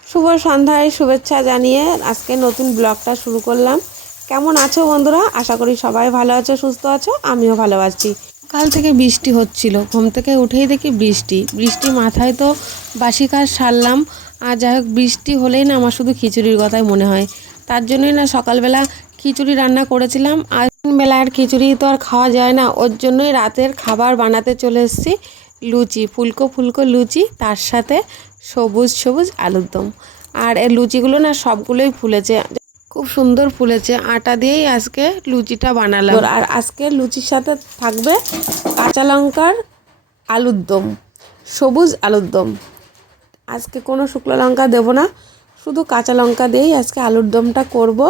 শুভ সন্ধ্যায় শুভেচ্ছা জানিয়ে আজকে নতুন ব্লগটা শুরু করলাম। কেমন আছো বন্ধুরা? আশা করি সবাই ভালো আছো, সুস্থ আছো, আমিও ভালো আছি। কাল থেকে বৃষ্টি হচ্ছিল, ঘুম থেকে উঠেই দেখি বৃষ্টি বৃষ্টি মাথায় তো বাসি কাজ সারলাম। আর যাই হোক, বৃষ্টি হলেই না আমার শুধু খিচুড়ির কথাই মনে হয়। তার জন্যই না সকালবেলা খিচুড়ি রান্না করেছিলাম। আর বেলার খিচুড়ি তো আর খাওয়া যায় না, ওর জন্যই রাতের খাবার বানাতে চলে এসেছি। লুচি, ফুলকো ফুলকো লুচি, তার সাথে সবুজ সবুজ আলুর দম। আর এই লুচিগুলো না সবগুলোই ফুলেছে, খুব সুন্দর ফুলেছে। আটা দিয়েই আজকে লুচিটা বানালাম। আর আজকে লুচির সাথে থাকবে কাঁচা লঙ্কার আলুর দম, সবুজ আলুর দম। আজকে কোনো শুকনো লঙ্কা দেবো না, শুধু কাঁচা লঙ্কা দিয়েই আজকে আলুর দমটা করব।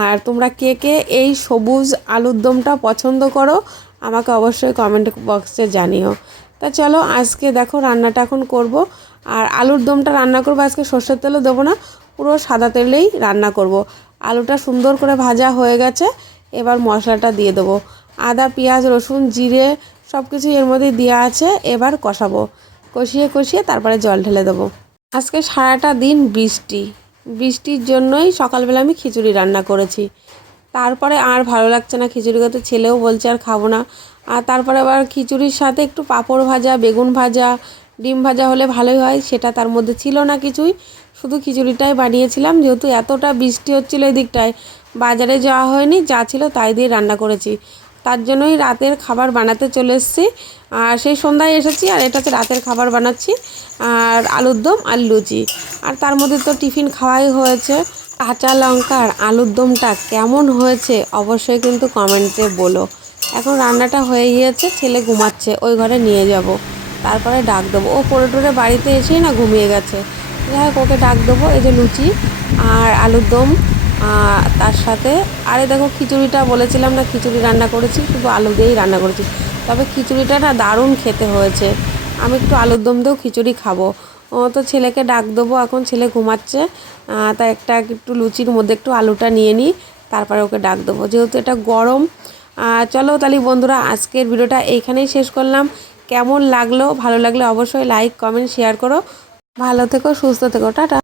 আর তোমরা কে কে এই সবুজ আলুর দমটা পছন্দ করো আমাকে অবশ্যই কমেন্ট বক্সে জানিও। তা চলো আজকে দেখো রান্নাটা এখন করব। আর আলুর দমটা রান্না করবো আজকে সর্ষের তেলও দেবো না, পুরো সাদা তেলেই রান্না করব। আলুটা সুন্দর করে ভাজা হয়ে গেছে, এবার মশলাটা দিয়ে দেবো। আদা, পেঁয়াজ, রসুন, জিরে সব কিছু এর মধ্যে দেওয়া আছে। এবার কষাবো, কষিয়ে কষিয়ে তারপরে জল ঢেলে দেবো। আজকে সারাটা দিন বৃষ্টি, বৃষ্টির জন্যই সকালবেলা আমি খিচুড়ি রান্না করেছি। তারপরে আর ভালো লাগছে না খিচুড়ি খেতে, ছেলেও বলছে আর খাবো না। আর তারপরে আবার খিচুড়ির সাথে একটু পাঁপড় ভাজা, বেগুন ভাজা, ডিম ভাজা হলে ভালোই হয়, সেটা তার মধ্যে ছিল না কিছুই। শুধু খিচুড়িটাই বানিয়েছিলাম, যেহেতু এতটা বৃষ্টি হচ্ছিলো এই দিকটায়, বাজারে যাওয়া হয়নি, যা ছিল তাই দিয়ে রান্না করেছি। তার জন্যই রাতের খাবার বানাতে চলে এসেছি। আর সেই সন্ধ্যায় এসেছি, আর এটা হচ্ছে রাতের খাবার বানাচ্ছি। আর আলুর দম আর লুচি, আর তার মধ্যে তো টিফিন খাওয়াই হয়েছে। কাঁচা লঙ্কার আলুর দমটা কেমন হয়েছে অবশ্যই কিন্তু কমেন্টে বলো। এখন রান্নাটা হয়ে গিয়েছে, ছেলে ঘুমাচ্ছে, ওই ঘরে নিয়ে যাব, তারপরে ডাক দেবো। ও পড়ে টোরে বাড়িতে এসেই না ঘুমিয়ে গেছে। যাই হোক, ওকে ডাক দেবো। এই যে লুচি আর আলুর দম, তার সাথে আরে দেখো খিচুড়িটা বলেছিলাম না, খিচুড়ি রান্না করেছি, শুধু আলু দিয়েই রান্না করেছি। তবে খিচুড়িটা না দারুণ খেতে হয়েছে। আমি একটু আলুর দম দিয়েও খিচুড়ি খাবো। ও তো ছেলেকে ডাক দেবো, এখন ছেলে ঘুমাচ্ছে। তাই একটু লুচির মধ্যে একটু আলুটা নিয়ে নিই, তারপরে ওকে ডাক দেবো, যেহেতু এটা গরম। চলো তাহলে বন্ধুরা, আজকের ভিডিওটা এইখানেই শেষ করলাম। কেমন লাগলো? ভালো লাগলে অবশ্যই লাইক, কমেন্ট, শেয়ার করো। ভালো থেকো, সুস্থ থেকো, টাটা।